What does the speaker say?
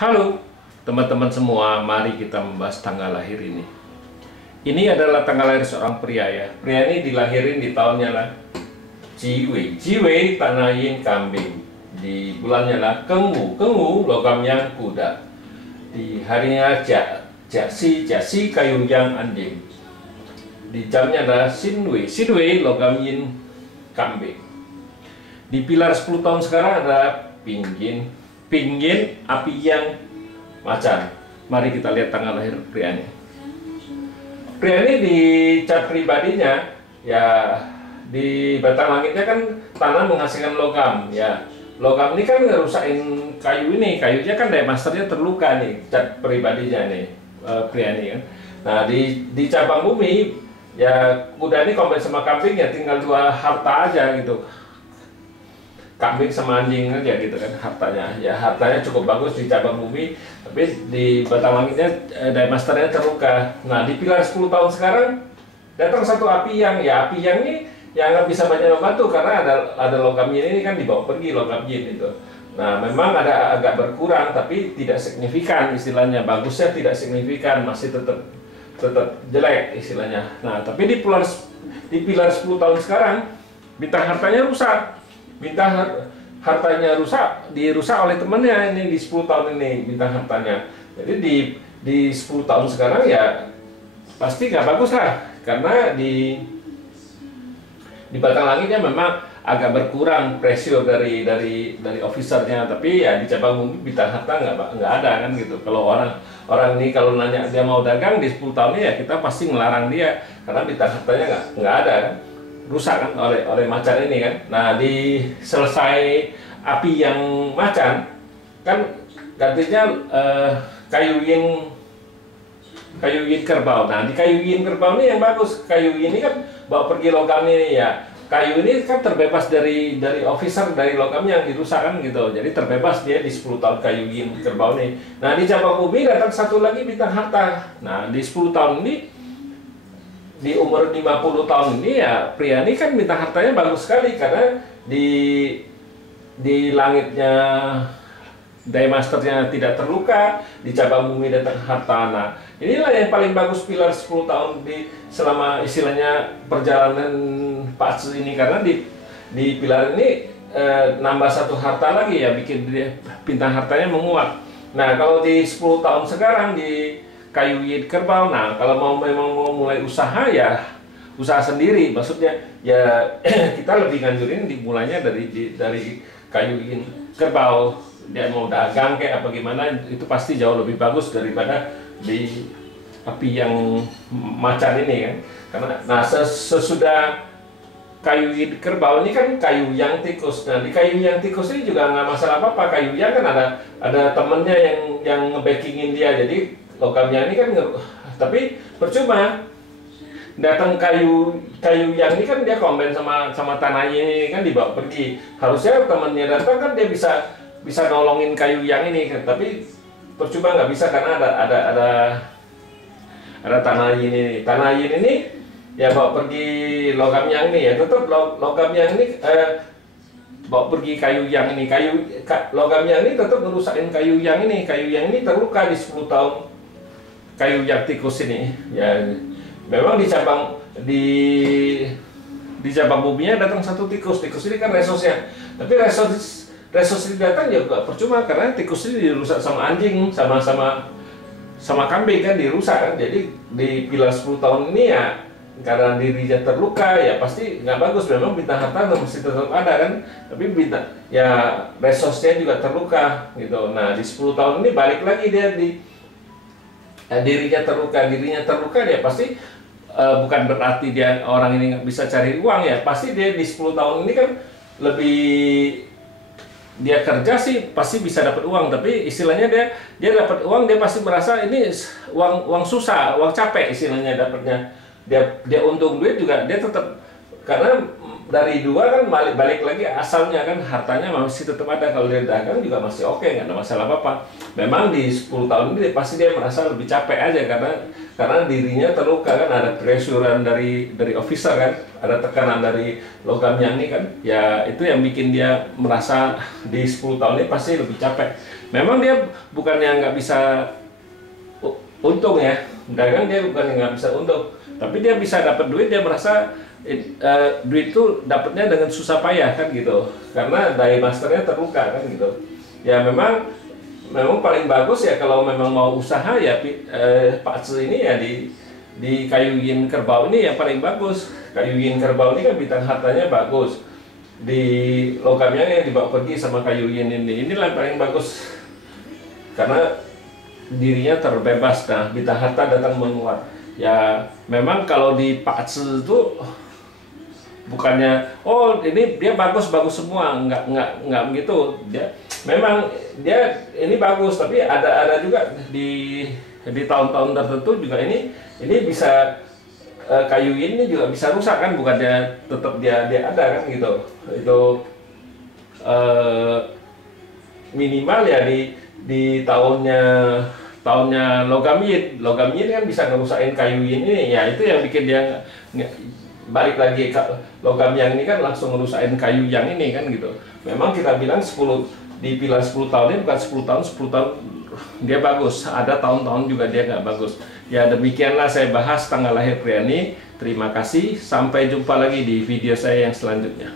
Halo teman-teman semua, mari kita membahas tanggal lahir ini. Ini adalah tanggal lahir seorang pria ya. Pria ini dilahirin di tahunnya lah Jiwei. Jiwei tanahin kambing. Di bulannya lah Kengwu. Kengwu logamnya kuda. Di harinya Jasi kayu yang anjing. Di jamnya adalah Sinwei. Sinwei logam yin kambing. Di pilar 10 tahun sekarang ada Pinggin. Pinggin api yang macan. Mari kita lihat tanggal lahir pria ini. Pria ini di cat pribadinya ya, di batang langitnya kan tanah menghasilkan logam ya. Logam ini kan ngerusakin kayu ini, kayunya kan diameternya terluka nih, cat pribadinya nih pria ini kan. Nah di cabang bumi ya, kuda ini komen sama kambing ya, tinggal dua harta aja gitu. Kambing sama anjing aja gitu kan hartanya. Ya hartanya cukup bagus di cabang bumi, tapi di batang langitnya diameternya terluka. Nah di pilar 10 tahun sekarang datang satu api yang ini yang nggak bisa banyak membantu karena ada logam yin ini kan dibawa pergi logam yin itu. Nah memang ada agak berkurang tapi tidak signifikan istilahnya, bagusnya tidak signifikan, masih tetap jelek istilahnya. Nah tapi di pilar 10 tahun sekarang bintang hartanya rusak. Bintang hartanya dirusak oleh temannya ini di 10 tahun ini bintang hartanya. Jadi di 10 tahun sekarang ya pasti nggak bagus lah, karena di batang langitnya memang agak berkurang pressure dari officernya, tapi ya di cabang bumi bintang harta nggak ada kan gitu. Kalau orang ini kalau nanya dia mau dagang di 10 tahun ini ya kita pasti melarang dia karena bintang hartanya nggak ada kan, rusak kan oleh macan ini kan. Nah di selesai api yang macan kan gantinya kayu yin kerbau. Nah di kayu yin kerbau ini yang bagus, kayu yin ini kan bawa pergi logam ini ya. Kayu ini kan terbebas dari officer, dari logam yang dirusak kan gitu. Jadi terbebas dia di 10 tahun kayu yin kerbau ini. Nah di cabang bumi datang satu lagi bintang harta. Nah di 10 tahun ini, di umur 50 tahun ini ya pria ini kan bintang hartanya bagus sekali karena di langitnya diameternya tidak terluka, di cabang bumi datang harta. Nah inilah yang paling bagus pilar 10 tahun selama istilahnya perjalanan Pak Ats ini, karena di pilar ini nambah satu harta lagi ya, bikin bintang hartanya menguat. Nah kalau di 10 tahun sekarang di kayu yin kerbau, nah kalau memang mau mulai usaha ya usaha sendiri, maksudnya ya kita lebih nganjurin dimulainya dari kayu yin kerbau. Dia mau dagang kayak apa gimana itu pasti jauh lebih bagus daripada di api yang macan ini kan. Karena nah sesudah kayu yin kerbau ini kan kayu yang tikus. Nah di kayu yang tikus ini juga nggak masalah apa-apa. Kayu yang kan ada temennya yang nge-backingin dia, jadi logamnya ini kan tapi percuma. Datang kayu yang ini kan dia komen sama tanahnya ini kan dibawa pergi. Harusnya temennya datang kan dia bisa nolongin kayu yang ini kan, tapi percuma, nggak bisa karena ada tanah yin ini ya bawa pergi logam yang ini ya, tetap logam yang ini bawa pergi kayu yang ini, logam yang ini tetap merusakin kayu yang ini terluka di 10 tahun kayu yang tikus ini ya. Memang di cabang buminya datang satu tikus ini kan resosnya, tapi resos ini datang juga percuma karena tikus ini dirusak sama anjing sama kambing kan, dirusak kan. Jadi di pilar 10 tahun ini ya karena dirinya terluka ya pasti nggak bagus. Memang bintang harta masih tetap ada kan, tapi ya resosnya juga terluka gitu. Nah di 10 tahun ini balik lagi dia dirinya terluka dia pasti bukan berarti dia orang ini nggak bisa cari uang ya, pasti dia di 10 tahun ini kan dia kerja sih pasti bisa dapat uang, tapi istilahnya dia dapat uang dia pasti merasa ini uang susah, uang capek istilahnya dapatnya. Dia untung duit juga dia tetap, karena dari dua kan balik lagi asalnya kan hartanya masih tetap ada. Kalau dia dagang juga masih oke, nggak ada masalah apa-apa. Memang di 10 tahun ini pasti dia merasa lebih capek aja karena karena dirinya terluka kan, ada pressurean dari officer kan, ada tekanan dari logam yang ini kan, ya itu yang bikin dia merasa di 10 tahun ini pasti lebih capek. Memang dia bukan yang nggak bisa untung ya, dagang dia bukan yang nggak bisa untung, tapi dia bisa dapat duit, dia merasa duit itu dapatnya dengan susah payah kan gitu, karena dye masternya terluka kan gitu. Ya memang paling bagus ya kalau memang mau usaha ya Pak Tse ini ya di kayu yin kerbau ini yang paling bagus. Kayu yin kerbau ini kan bintang hartanya bagus, di logamnya yang dibawa pergi sama kayu yin inilah yang paling bagus karena dirinya terbebas. Nah, bintang harta datang menguat. Ya memang kalau di Pak Tse itu bukannya oh ini dia bagus semua, nggak begitu. Dia memang dia ini bagus, tapi ada juga di tahun-tahun tertentu juga ini bisa kayu ini juga bisa rusak kan, bukannya tetap dia ada kan gitu. Itu minimal ya di tahunnya logam yin kan bisa ngerusakin kayu ini, ya itu yang bikin dia balik lagi ke logam yang ini kan langsung ngerusakin kayu yang ini kan gitu. Memang kita bilang 10 dibilang 10 tahun ini bukan 10 tahun dia bagus, ada tahun-tahun juga dia nggak bagus. Ya demikianlah saya bahas tanggal lahir pria ini. Terima kasih, sampai jumpa lagi di video saya yang selanjutnya.